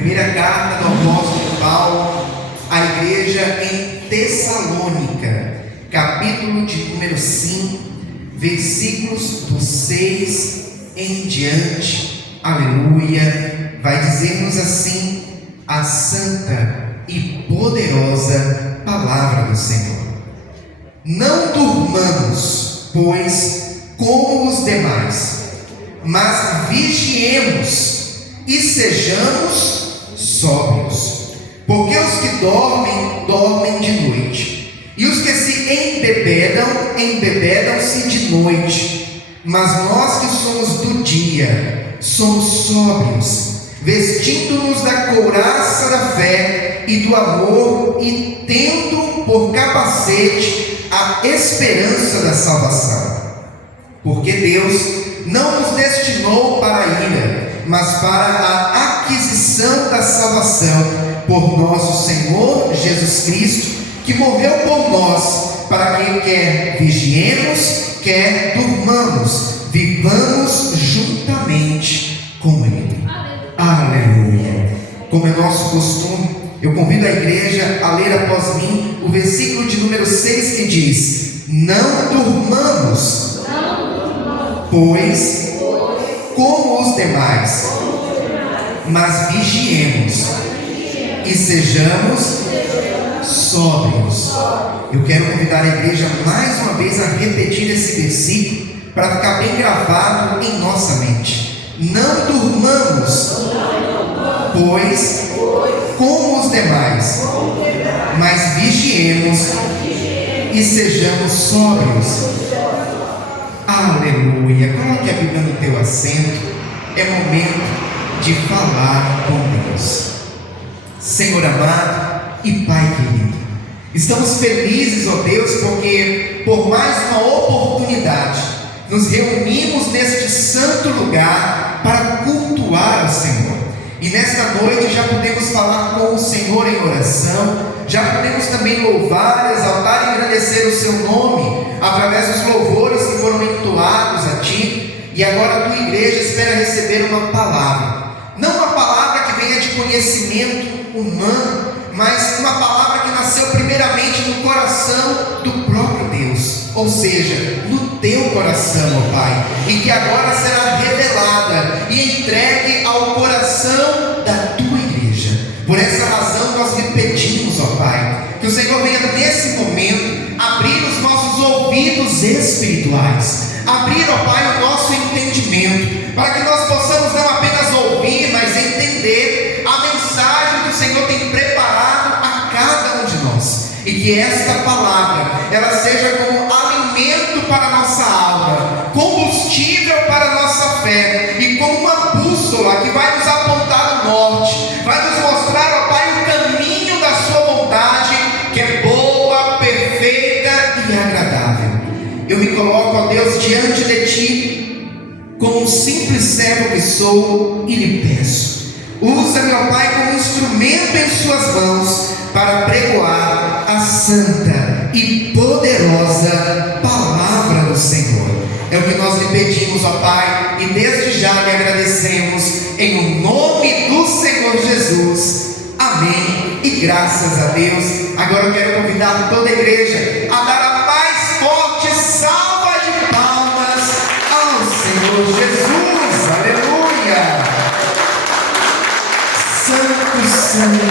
Primeira carta do apóstolo Paulo à igreja em Tessalônica, capítulo de número 5, versículos do 6 em diante. Aleluia. Vai dizer-nos assim a santa e poderosa palavra do Senhor: não durmamos, pois, como os demais, mas vigiemos e sejamos sóbrios, porque os que dormem, dormem de noite, e os que se embebedam-se de noite. Mas nós que somos do dia, somos sóbrios, vestindo-nos da couraça da fé e do amor, e tendo por capacete a esperança da salvação. Porque Deus não nos destinou para a ira, mas para a aquisição da salvação por nosso Senhor Jesus Cristo, que morreu por nós, para que quer vigiemos, quer durmamos, vivamos juntamente com Ele. Aleluia. Como é nosso costume, eu convido a igreja a ler após mim o versículo de número 6, que diz: não durmamos, pois, como os demais, mas vigiemos e sejamos sóbrios. Eu quero convidar a igreja mais uma vez a repetir esse versículo para ficar bem gravado em nossa mente. Não durmamos, pois, como os demais, mas vigiemos e sejamos sóbrios. Aleluia. Coloque a Bíblia no teu assento. É momento de falar com Deus. Senhor amado e Pai querido, estamos felizes, ó Deus, porque por mais uma oportunidade nos reunimos neste santo lugar para cultuar o Senhor. E nesta noite já podemos falar com o Senhor em oração, já podemos também louvar, exaltar e agradecer o seu nome através dos louvores que foram entoados a Ti. E agora a Tua igreja espera receber uma palavra, não uma palavra que venha de conhecimento humano, mas uma palavra que nasceu primeiramente no coração do próprio Deus, ou seja, no Teu coração, ó Pai, e que agora será revelada e entregue ao coração da Tua igreja. Por essa razão nós lhe pedimos, ó Pai, que o Senhor venha nesse momento abrir os nossos ouvidos espirituais, abrir, ó Pai, o nosso entendimento, para que nós possamos não apenas ouvir, mas entender a mensagem que o Senhor tem preparado a cada um de nós, e que esta palavra, ela seja como alimento para a nossa alma, combustível para a nossa fé, e como uma bússola que vai nos apontar o norte, vai nos mostrar, ó Pai, o caminho da sua vontade, que é boa, perfeita e agradável. Eu me coloco, ó Deus, diante de Ti, como um simples servo que sou, e lhe peço: usa-me, ó Pai, como instrumento em Suas mãos, para pregoar a santa e poderosa palavra do Senhor. É o que nós lhe pedimos, ó Pai, e desde já lhe agradecemos, em o nome do Senhor Jesus. Amém e graças a Deus. Agora eu quero convidar toda a igreja a dar a mais forte salva de palmas ao Senhor Jesus. Aleluia. Santo, santo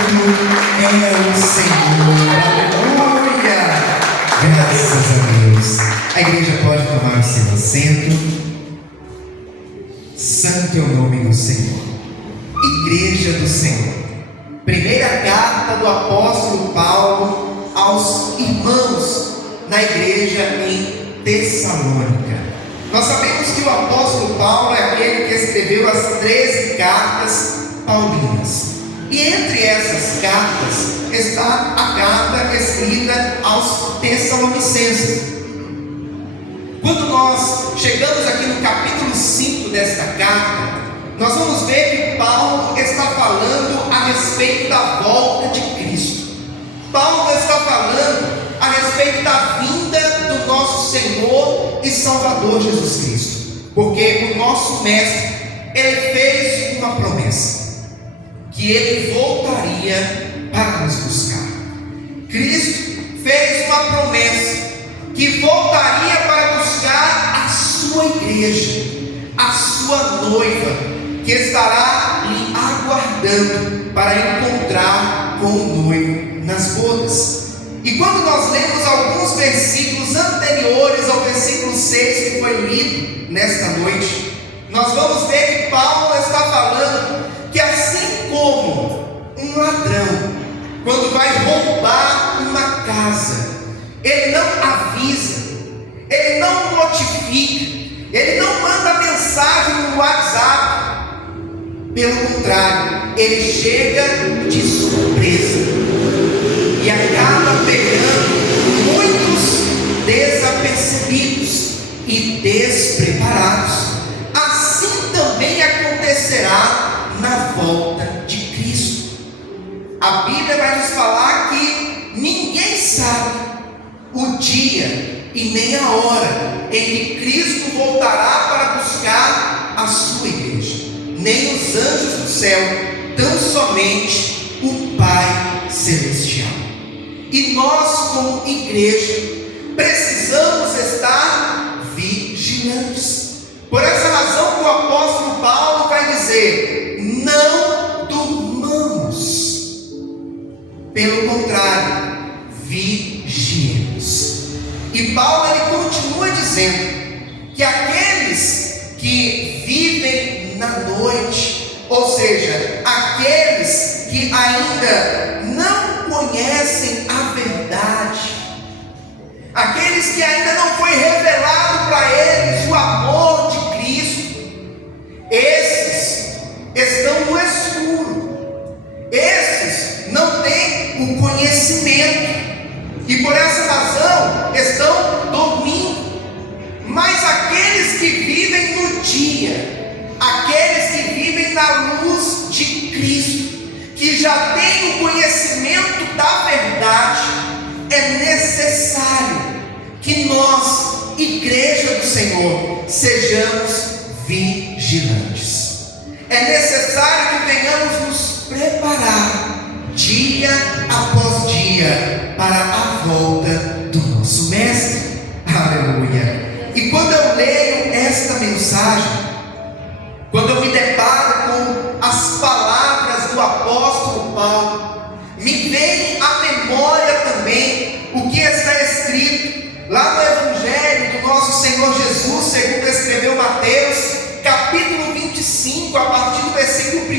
é o Senhor. Aleluia. Graças a Deus. A igreja pode tomar o seu assento. Santo é o nome do Senhor. Igreja do Senhor. Primeira carta do apóstolo Paulo aos irmãos na igreja em Tessalônica. Nós sabemos que o apóstolo Paulo é aquele que escreveu as 13 cartas paulinas. E entre essas cartas está a carta escrita aos Tessalonicenses. Quando nós chegamos aqui no capítulo 5 desta carta, nós vamos ver que Paulo está falando a respeito da volta de Cristo. Paulo está falando a respeito da vinda do nosso Senhor e Salvador Jesus Cristo. Porque o nosso Mestre, Ele fez uma promessa, que Ele voltaria para nos buscar. Cristo fez uma promessa que voltaria para buscar a sua igreja, a sua noiva, que estará lhe aguardando para encontrar com o noivo nas bodas. E quando nós lemos alguns versículos anteriores ao versículo 6 que foi lido nesta noite, nós vamos ver que Paulo está falando que assim como um ladrão, quando vai roubar uma casa, ele não avisa, ele não notifica, ele não manda mensagem no WhatsApp. Pelo contrário, ele chega de surpresa e acaba pegando muitos desapercebidos e despreparados. Assim também acontecerá na volta de Cristo. A Bíblia vai nos falar que ninguém sabe o dia e nem a hora em que Cristo voltará para buscar a sua igreja. Nem os anjos do céu, tão somente o Pai Celestial. E nós, como igreja, precisamos estar vigilantes. Por essa razão que o apóstolo Paulo vai dizer: não durmamos. Pelo contrário, vigiemos. E Paulo ele continua dizendo que aqueles que vivem na noite, ou seja, aqueles que ainda não conhecem a verdade, aqueles que ainda não foi revelado para eles o amor de Cristo, esses estão no escuro, esses não têm o conhecimento, e por essa razão estão dormindo. Mas aqueles que vivem no dia, aqueles que vivem na luz de Cristo, que já têm o conhecimento da verdade, é necessário que nós, igreja do Senhor, sejamos vigilantes. É necessário que venhamos nos preparar dia após dia para a volta do nosso Mestre. Aleluia! E quando eu leio esta mensagem, quando eu me deparo com as palavras do apóstolo Paulo, me vem à memória também o que está escrito lá no Evangelho do nosso Senhor Jesus, segundo escreveu Mateus, capítulo 25, a partir do versículo 1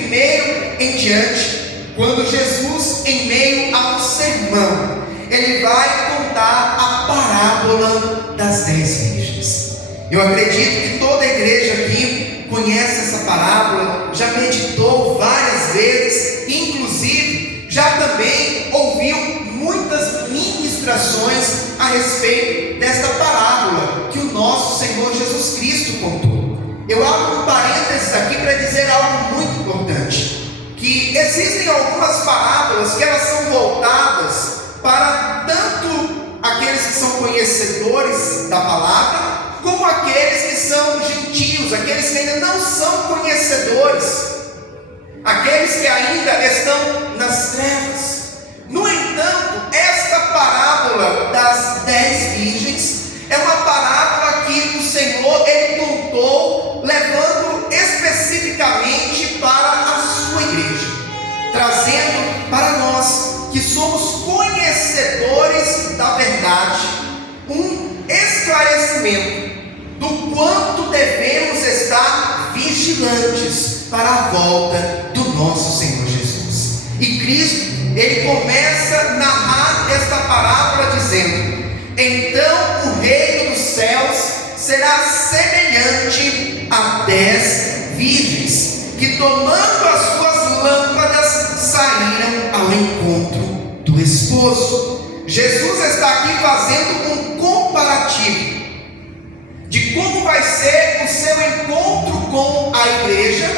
em diante, quando Jesus, em meio a um sermão, ele vai contar a parábola das 10 virgens. Eu acredito que toda a igreja aqui conhece essa parábola, já meditou várias vezes, inclusive já também ouviu muitas ministrações a respeito desta parábola que o nosso Senhor Jesus Cristo contou. Eu abro um parênteses aqui para dizer algo muito importante, que existem algumas parábolas que elas são voltadas para tanto aqueles que são conhecedores da palavra, como aqueles que são gentios, aqueles que ainda não são conhecedores, aqueles que ainda estão nas trevas. No entanto, esta parábola das 10 virgens é uma parábola que o Senhor ele contou levando especificamente para a sua igreja, trazendo para nós que somos conhecedores da verdade um esclarecimento do quanto devemos estar vigilantes para a volta do nosso Senhor Jesus. E Cristo, ele começa a narrar esta parábola dizendo: então o reino dos céus será semelhante a 10 virgens, que tomando as suas lâmpadas saíram ao encontro do esposo. Jesus está aqui fazendo um comparativo de como vai ser o seu encontro com a igreja,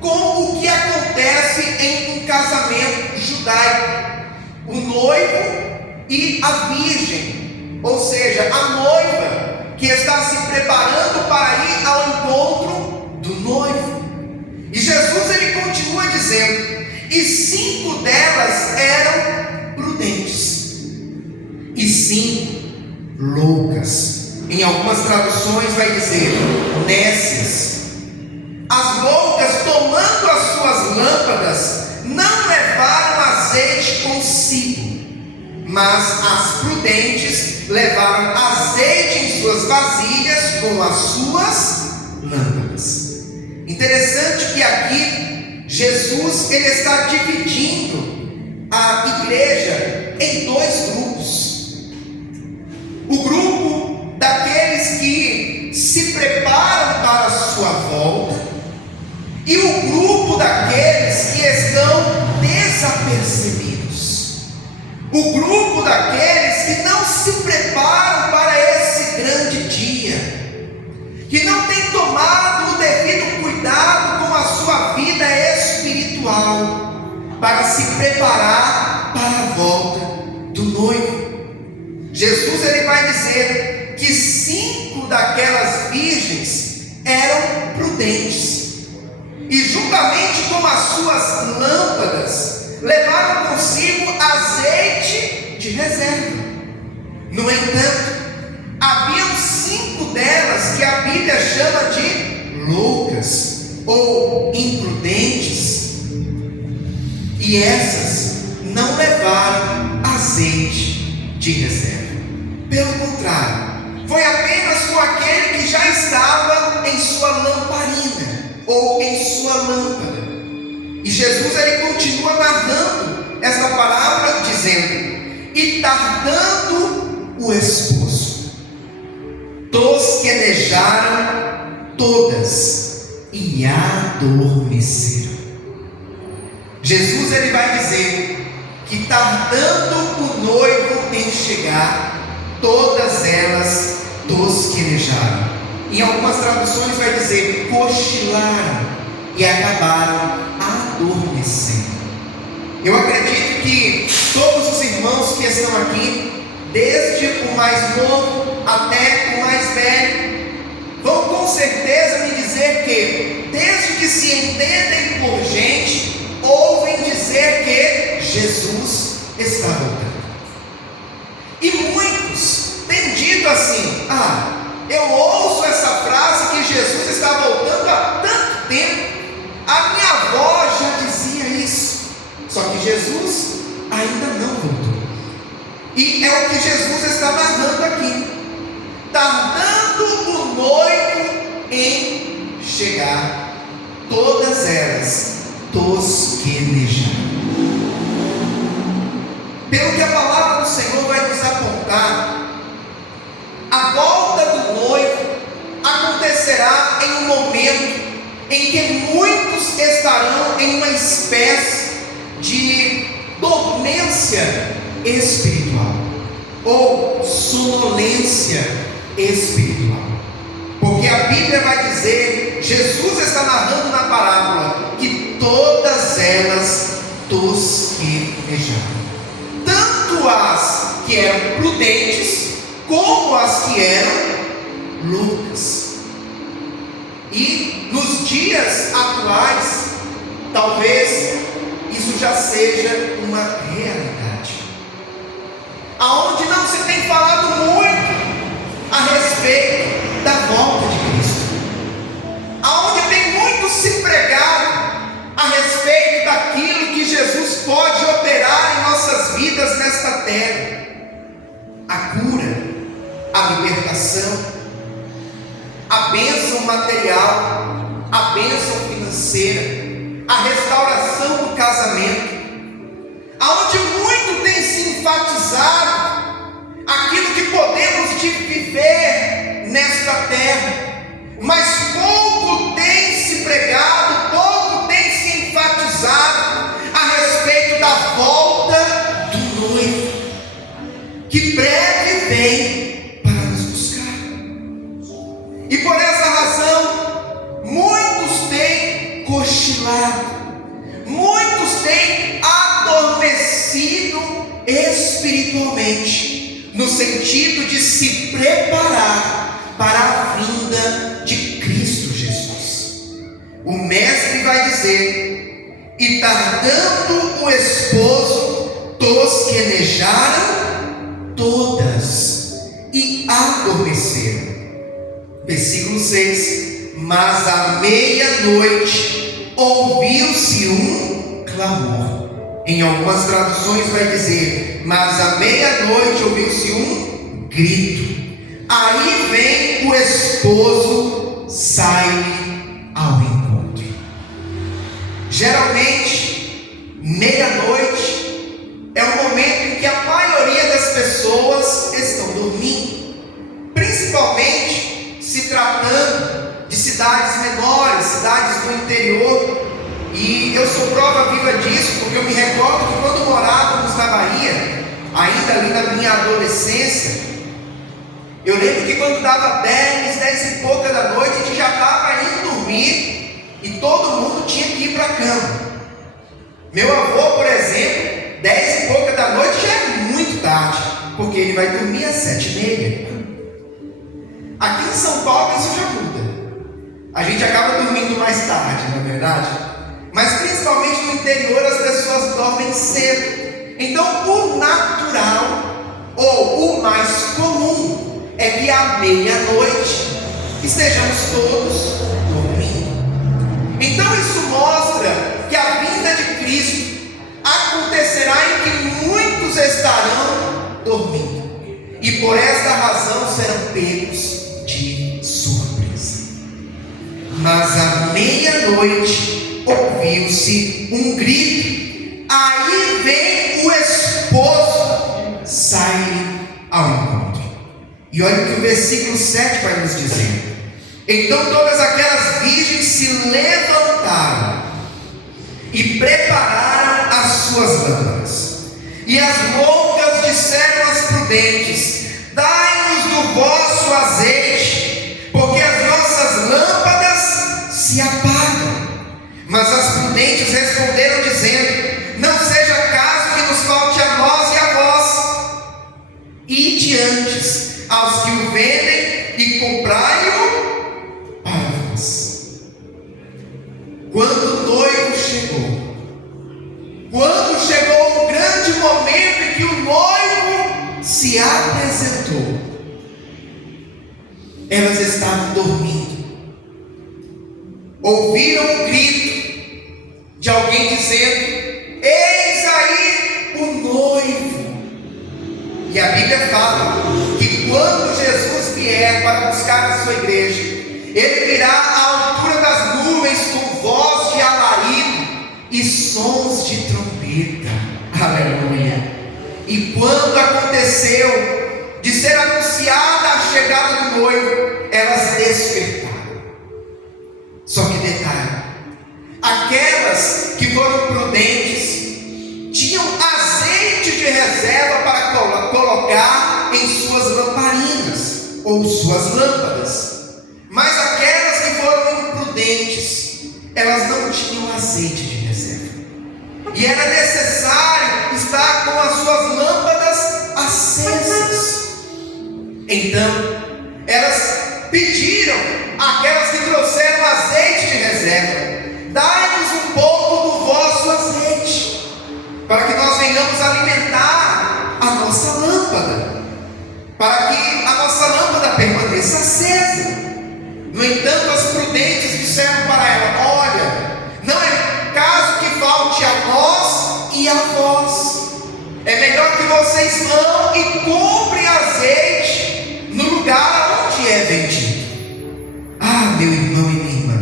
com o que acontece em um casamento judaico, o noivo e a virgem, ou seja, a noiva que está se preparando para ir ao encontro do noivo. E Jesus ele continua dizendo: e 5 delas eram prudentes, e 5 loucas. Em algumas traduções vai dizer nécias. As loucas, tomando as suas lâmpadas, não levaram azeite consigo, mas as prudentes levaram azeite em suas vasilhas com as suas lâmpadas. Interessante que aqui Jesus ele está dividindo a igreja em 2 grupos. O grupo daqueles que se preparam para a sua volta e o grupo daqueles que estão desapercebidos. O grupo daqueles que não se preparam para esse grande dia, que não tem tomado o devido cuidado com a sua vida espiritual, para se preparar para a volta do noivo. Jesus ele vai dizer que 5 daquelas virgens eram prudentes, e juntamente com as suas lâmpadas, levaram consigo azeite de reserva. No entanto, haviam 5 delas que a Bíblia chama de loucas ou imprudentes, e essas não levaram azeite de reserva. Pelo contrário, foi apenas com aquele que já estava em sua lamparina ou em sua lâmpada. E Jesus ele continua narrando esta palavra dizendo: e tardando o esposo, tosquenejaram todas e adormeceram. Jesus ele vai dizer que tardando o noivo em chegar, todas elas tosquenejaram. Em algumas traduções vai dizer cochilaram e acabaram adormecendo. Eu acredito que todos os irmãos que estão aqui, desde o mais novo até o mais velho, vão com certeza me dizer que, desde que se entendem por gente, ouvem dizer que Jesus está voltando. E muitos têm dito assim: eu ouço essa frase que Jesus está voltando há tanto tempo, a minha avó já dizia isso, só que Jesus ainda não voltou. E é o que Jesus está narrando aqui: tardando o noivo em chegar, todas elas tosquenejaram. Pelo que a palavra do Senhor vai nos apontar, a volta do noivo acontecerá em um momento em que muitos estarão em uma espécie de dormência espiritual ou sonolência espiritual, porque a Bíblia vai dizer, Jesus está narrando na parábola, que todas elas tosquenejaram, tanto as que eram prudentes como as que eram loucas. E nos dias atuais, talvez isso já seja uma realidade, aonde não se tem falado muito a respeito da volta de Cristo, aonde tem muito se pregado a respeito daquilo que Jesus pode operar em nossas vidas nesta terra: a cura, a libertação, a bênção material, a bênção financeira, a restauração do casamento, aonde muito tem se enfatizado aquilo que podemos viver nesta terra, mas pouco tem se pregado, pouco tem se enfatizado a respeito da volta do noivo, que breve vem para nos buscar. E por essa razão, muitos têm cochilado, muitos têm adormecido espiritualmente, no sentido de se preparar para a vinda de Cristo Jesus. O mestre vai dizer: e tardando esposo tosquenejaram todas e adormeceram. Versículo 6: mas à meia-noite ouviu-se um clamor. Em algumas traduções vai dizer: mas à meia-noite ouviu-se um grito. Aí vem o esposo, sai ao encontro. Geralmente, meia-noite é o momento em que a maioria das pessoas estão dormindo, principalmente se tratando de cidades menores, cidades do interior. E eu sou prova viva disso, porque eu me recordo que quando morávamos na Bahia, ainda ali na minha adolescência, eu lembro que quando dava 10 e pouca da noite, a gente já estava indo dormir e todo mundo tinha que ir para a cama. Meu avô, por exemplo, 10 e pouca da noite já é muito tarde, porque ele vai dormir às 7h30. Aqui em São Paulo isso já muda. A gente acaba dormindo mais tarde, não é verdade? Mas principalmente no interior as pessoas dormem cedo. Então o natural, ou o mais comum, é que à meia-noite estejamos todos dormindo. Então isso mostra que a vinda de Cristo acontecerá em que muitos estarão dormindo, e por esta razão serão pegos de surpresa. Mas à meia-noite ouviu-se um grito. Aí vem o esposo, sai ao encontro. E olha o que o versículo 7 vai nos dizer: então todas aquelas virgens se levantaram e prepararam as suas lâmpadas. E as loucas disseram às prudentes: dai-nos do vosso azeite, porque as nossas lâmpadas se apagam. Mas as prudentes responderam dizendo: não seja caso que nos falte a nós e a vós. Ide antes aos que o vendem e comprai-o para vós. Quando o noivo chegou, quando chegou o grande momento em que o noivo se apresentou, elas estavam dormindo. Ouviram um grito de alguém dizendo: eis aí o noivo. E a Bíblia fala que quando Jesus vier para buscar a sua igreja, ele virá à altura das nuvens com voz de alarido e sons de trombeta. Aleluia! E quando aconteceu de ser anunciada a chegada do noivo, elas despertaram. Só que detalhe: aquelas que foram prudentes tinham azeite de reserva para colocar em suas lamparinas ou suas lâmpadas. Mas aquelas que foram imprudentes, elas não tinham azeite de reserva, e era necessário estar com as suas lâmpadas acesas. Então elas pediram àquelas que trouxeram azeite de reserva: dai-nos um pouco do vosso azeite, para que nós venhamos alimentar a nossa lâmpada, para que a nossa lâmpada permaneça acesa. No entanto, as prudentes disseram para ela: olha, não é caso que falte a nós e a vós. É melhor que vocês vão e comprem azeite no lugar onde é vendido. Ah, meu irmão e minha irmã,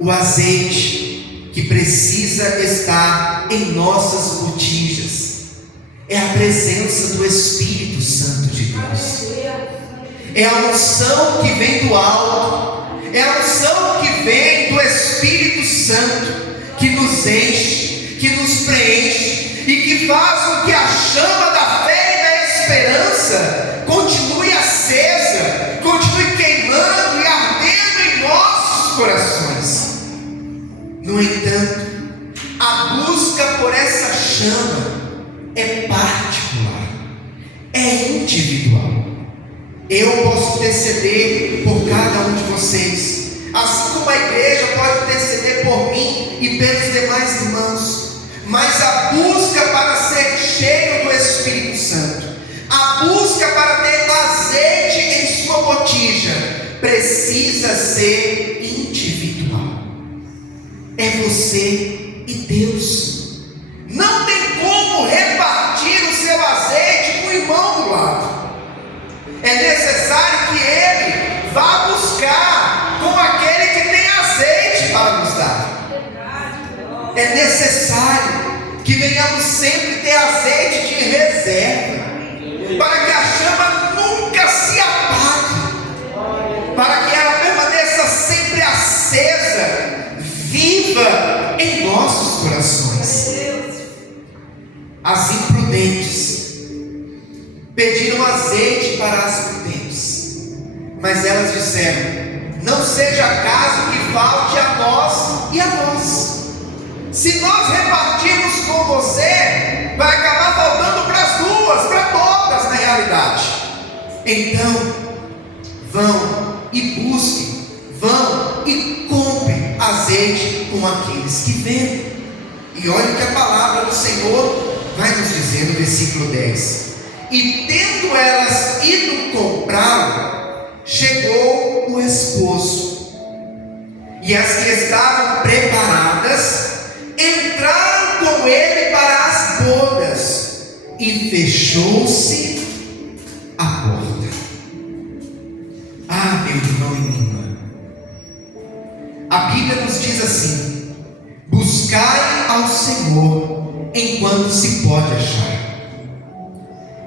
o azeite que precisa estar em nossas botijas é a presença do Espírito Santo de Deus. É a unção que vem do alto, é a unção que vem do Espírito Santo, que nos enche, que nos preenche e que faz com que a chama da fé e da esperança continue acesa, continue queimando e ardendo em nossos corações. No entanto, a busca por essa chama é particular, é individual. Eu posso interceder por cada um de vocês, assim como a igreja pode interceder por mim e pelos demais irmãos. mas a busca para ser cheio do Espírito Santo, a busca para ter azeite em sua botija, precisa ser individual. É você e Deus. Não tem como repartir o seu azeite com o irmão do lado. É necessário que ele vá buscar com aquele que tem azeite para nos dar. É necessário que venhamos sempre ter azeite de reserva, para que a chama nunca se apague, para que ela permaneça sempre acesa, viva em nossos corações. As imprudentes pediram azeite para as prudentes, mas elas disseram: não seja caso que falte a nós e a vós. Se nós repartirmos com você, vai acabar faltando para as duas, para todas na realidade. Então, vão e busquem, vão e comprem azeite com aqueles que vendem. E olha o que a palavra do Senhor vai nos dizer no versículo 10. E tendo elas ido comprá-lo, chegou o esposo, e as que estavam preparadas entraram com ele para as bodas, e fechou-se a porta. Ah, meu irmão e minha irmã, a Bíblia nos diz assim: buscai ao Senhor enquanto se pode achar,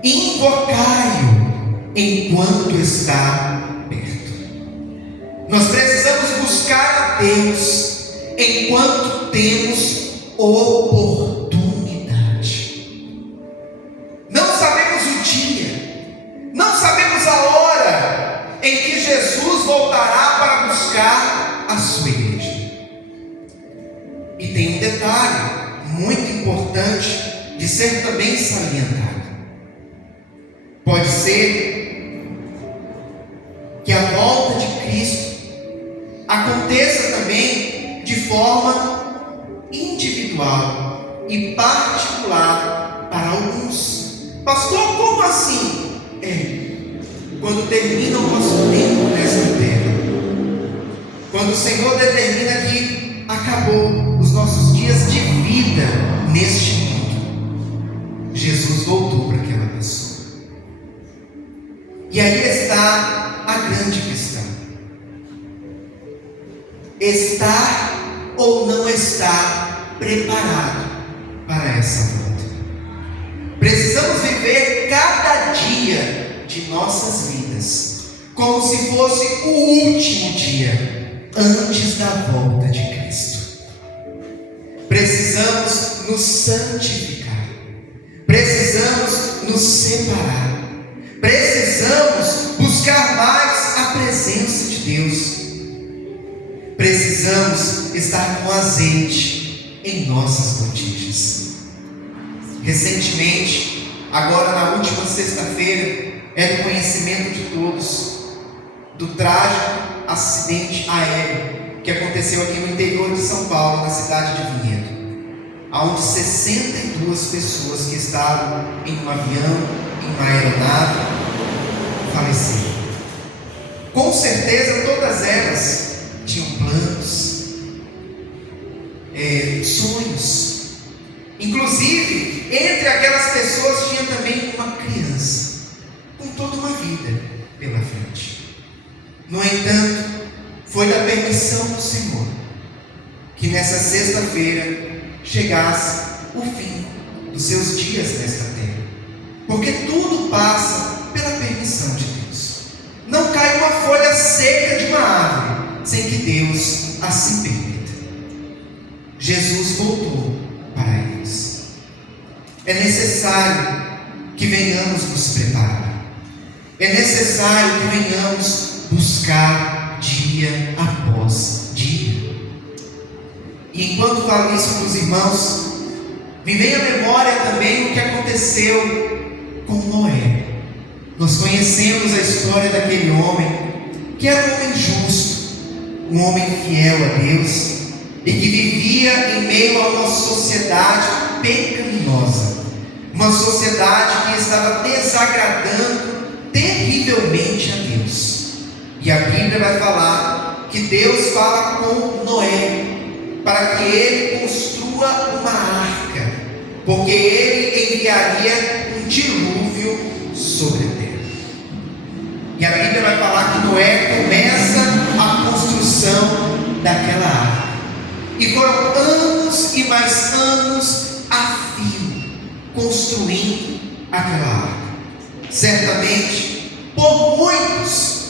invocai-o enquanto está perto. Nós precisamos buscar a Deus enquanto temos oportunidade. Não sabemos o dia, não sabemos a hora em que Jesus voltará para buscar a sua igreja. E tem um detalhe muito importante de ser também salientado. Pode ser que a volta de Cristo aconteça também de forma individual e particular para alguns. Pastor, como assim? Quando termina o nosso tempo nesta terra, quando o Senhor determina que acabou os nossos dias de vida neste mundo, Jesus voltou para aquela pessoa. E aí está a grande questão: estar ou não estar preparado para essa volta? Precisamos viver cada dia de nossas vidas como se fosse o último dia antes da volta de Cristo. Precisamos nos santificar, precisamos nos separar, precisamos buscar mais a presença de Deus. Precisamos estar com azeite em nossas botijas. Recentemente, agora na última sexta-feira, é do conhecimento de todos do trágico acidente aéreo que aconteceu aqui no interior de São Paulo, na cidade de Vinhedo, onde 62 pessoas que estavam em um avião, em uma aeronave, faleceram. Com certeza todas elas tinham planos, sonhos. Inclusive, entre aquelas pessoas tinha também uma criança, com toda uma vida pela frente. No entanto, foi da permissão do Senhor que nessa sexta-feira chegasse o fim dos seus dias nesta terra, porque tudo passa pela permissão de Deus. Não cai uma folha seca de uma árvore sem que Deus assim permita. Jesus voltou para eles. É necessário que venhamos nos preparar, é necessário que venhamos buscar dia após dia. E enquanto falo isso para os irmãos, me vem à memória também o que aconteceu com Noé. Nós conhecemos a história daquele homem que era um homem justo, um homem fiel a Deus, e que vivia em meio a uma sociedade pecaminosa, uma sociedade que estava desagradando terrivelmente a Deus. E a Bíblia vai falar que Deus fala com Noé para que ele construa uma arca, porque ele enviaria um dilúvio sobre a terra. E a Bíblia vai falar que Noé começa a construção daquela arca. E foram anos e mais anos a fio construindo aquela arca. Certamente, por muitos,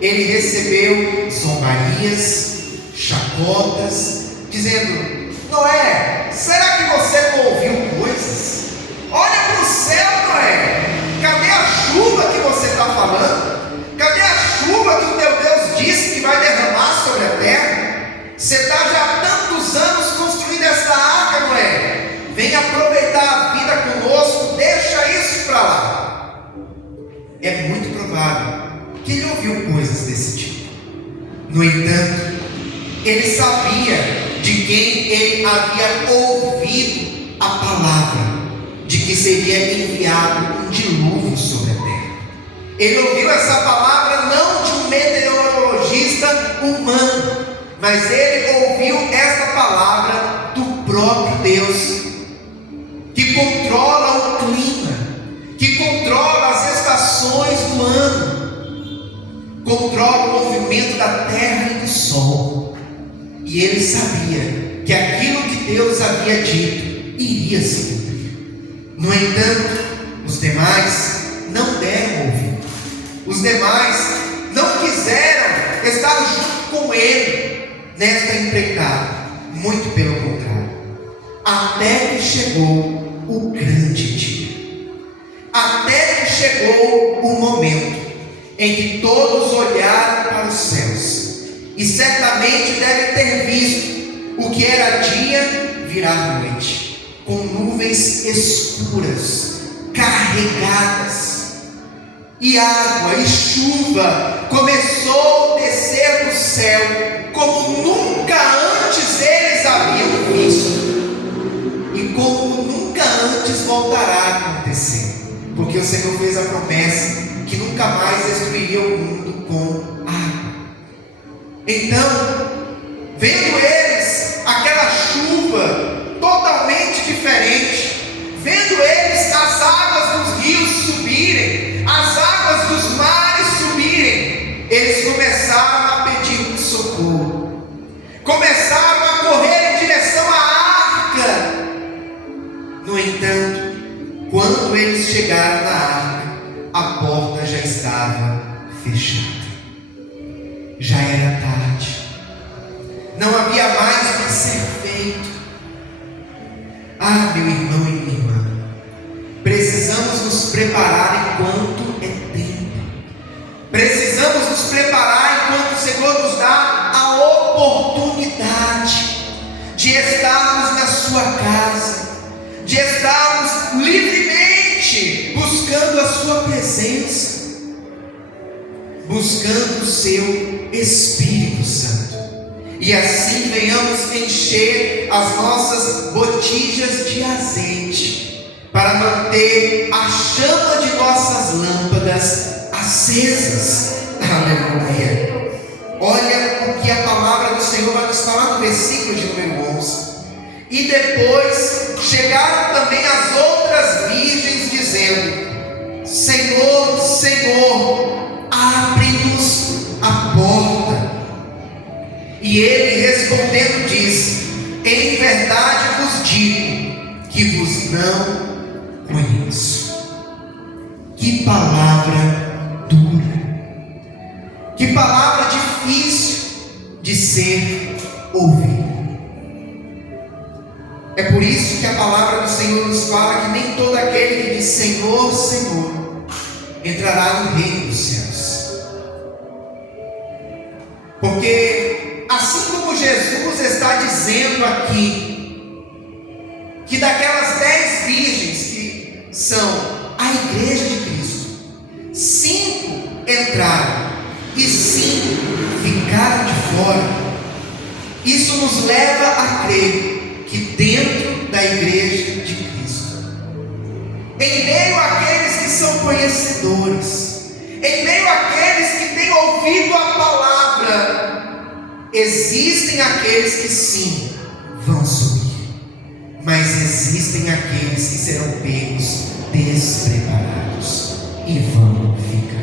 ele recebeu zombarias, chacotas, dizendo: Noé, será que você não ouviu coisas? Olha para o céu, Noé, cadê a chuva que você está falando? Cadê a chuva que o teu Deus disse que vai derramar sobre a terra? Você está já há tantos anos construindo essa arca, Noé. Vem aproveitar a vida conosco, deixa isso para lá. É muito provável que ele ouviu coisas desse tipo. No entanto, ele sabia de quem ele havia ouvido a palavra, de que seria enviado um dilúvio sobre a terra. Ele ouviu essa palavra não de um meteorologista humano, mas ele ouviu essa palavra do próprio Deus, que controla o clima, que controla as estações do ano, controla o movimento da terra e do sol. E ele sabia que aquilo que Deus havia dito iria se cumprir. No entanto, os demais não deram ouvido. Os demais não quiseram estar junto com ele nesta empreitada. Muito pelo contrário. Até que chegou o grande dia. Até que chegou o momento em que todos olharam para os céus. E certamente devem ter visto o que era dia virar noite, com nuvens escuras, carregadas, e água e chuva começou a descer do céu, como nunca antes eles haviam visto, e como nunca antes voltará a acontecer, porque o Senhor fez a promessa que nunca mais destruiria o mundo com água. Então, vendo eles aquela chuva totalmente diferente, vendo eles as águas dos rios subirem, as águas dos mares subirem, eles começaram a pedir por socorro, começaram a correr em direção à arca. No entanto, quando eles chegaram na arca, a porta já estava fechada. Já era tarde, não havia mais o que ser feito. Ah, meu irmão e minha irmã, precisamos nos preparar enquanto é tempo. Precisamos nos preparar enquanto o Senhor nos dá a oportunidade de estarmos na sua casa, de estarmos livremente buscando a sua presença, buscando o seu Espírito Santo, e assim venhamos encher as nossas botijas de azeite, para manter a chama de nossas lâmpadas acesas. Aleluia! Olha o que a palavra do Senhor vai nos falar no versículo de número 11. E depois chegaram também as outras virgens, dizendo: Senhor, Senhor, abre-nos a porta. E ele respondendo disse: em verdade vos digo que vos não conheço. Que palavra dura, que palavra difícil de ser ouvida. É por isso que a palavra do Senhor nos fala que nem todo aquele que diz Senhor, Senhor entrará no reino dos céus. Porque assim como Jesus está dizendo aqui que daquelas 10 virgens que são a igreja de Cristo, 5 entraram e 5 ficaram de fora, isso nos leva a crer que dentro da igreja de conhecedores, em meio àqueles que têm ouvido a palavra, existem aqueles que sim vão subir, mas existem aqueles que serão pegos despreparados e vão ficar.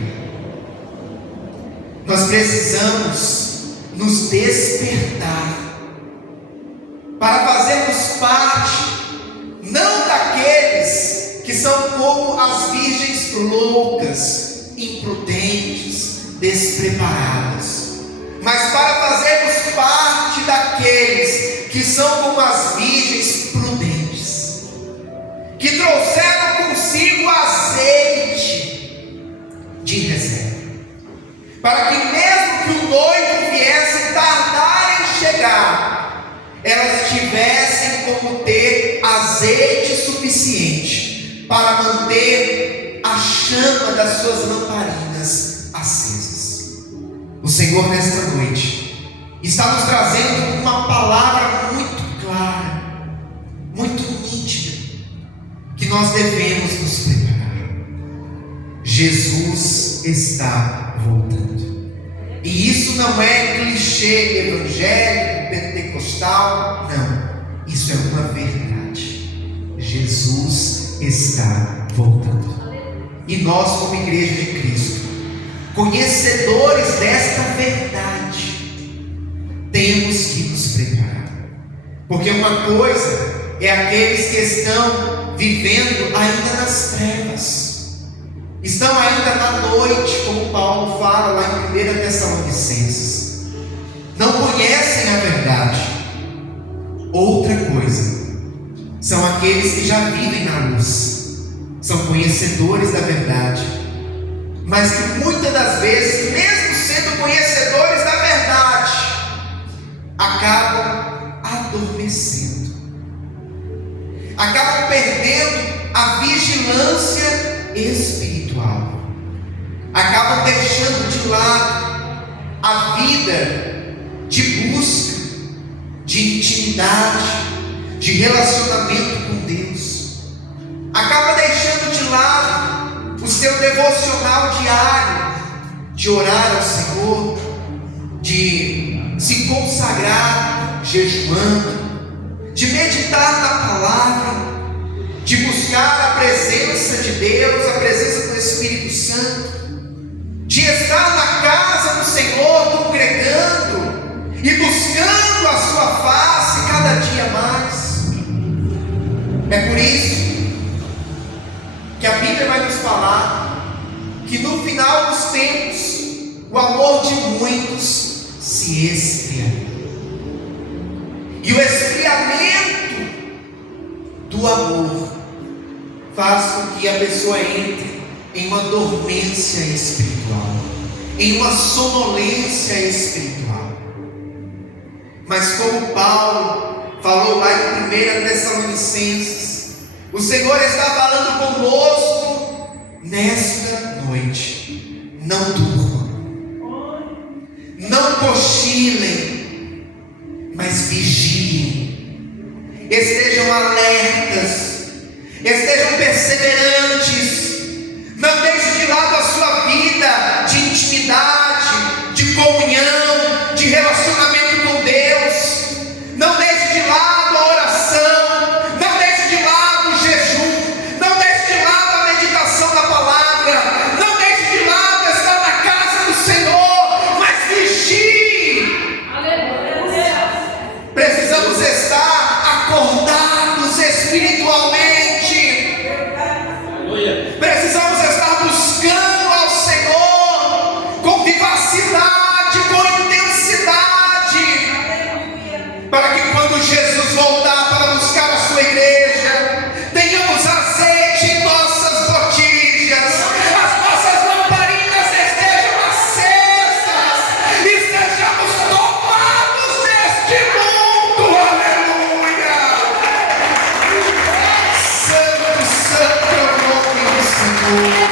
Nós precisamos nos despertar para fazermos parte não daqueles que são como as virgens loucas, imprudentes, despreparadas, mas para fazermos parte daqueles que são como as virgens prudentes, que trouxeram consigo azeite de reserva, para que mesmo que o noivo viesse tardar em chegar, elas tivessem como ter azeite suficiente para manter a chama das suas lamparinas acesas. O Senhor nesta noite está nos trazendo uma palavra muito clara, muito nítida, que nós devemos nos preparar. Jesus está voltando. E isso não é clichê evangélico, pentecostal, não. Isso é uma verdade. Jesus está voltando. E nós, como Igreja de Cristo, conhecedores desta verdade, temos que nos preparar. Porque uma coisa é aqueles que estão vivendo ainda nas trevas, estão ainda na noite, como Paulo fala lá em 1 Tessalonicenses, não conhecem a verdade. Outra coisa são aqueles que já vivem na luz, são conhecedores da verdade, mas que muitas das vezes, mesmo sendo conhecedores da verdade, acabam adormecendo, acabam perdendo a vigilância espiritual, acabam deixando de lado a vida de busca, de intimidade, de relacionamento com Deus, acaba deixando de lado o seu devocional diário, de orar ao Senhor, de se consagrar jejuando, de meditar na palavra, de buscar a presença de Deus, a presença do Espírito Santo, de estar na casa do Senhor, congregando e buscando a sua face cada dia mais. É por isso que a Bíblia vai nos falar que no final dos tempos o amor de muitos se esfriará, e o esfriamento do amor faz com que a pessoa entre em uma dormência espiritual, em uma sonolência espiritual. Mas como Paulo falou lá em 1 Tessalonicenses, o Senhor está falando conosco nesta noite: não durmam, não cochilem, mas vigiem, estejam alertas, estejam perseverantes, não deixe de lado a sua vida de intimidade, de comunhão, de relacionamento com Deus, não deixe de lado a oração, não deixe de lado o jejum, não deixe de lado a meditação da palavra, não deixe de lado estar na casa do Senhor, mas vigie. Precisamos estar acordados espiritualmente. Precisamos estar buscando ao Senhor com vivacidade, com intensidade, para que quando Jesus voltar para buscar a sua igreja, tenhamos azeite em nossas botijas, as nossas lamparinas estejam acesas, estejamos tomados deste mundo. Aleluia! Santo, santo é o nome do Senhor.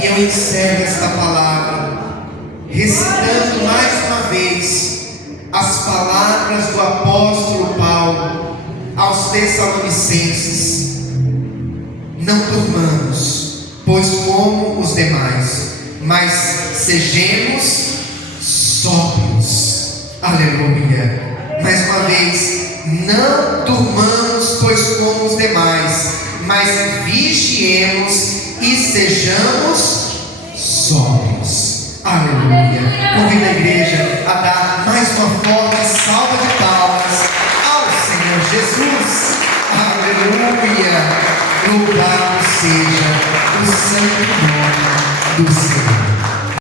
E eu encerro esta palavra recitando mais uma vez as palavras do apóstolo Paulo aos Tessalonicenses: não durmamos, pois como os demais, mas sejamos sóbrios. Aleluia. Mais uma vez, não durmamos, pois como os demais, mas vigiemos e sejamos sóbrios. Aleluia. Convido a igreja a dar mais uma forte salva de palmas ao Senhor Jesus. Aleluia. Louvado seja o santo nome do Senhor.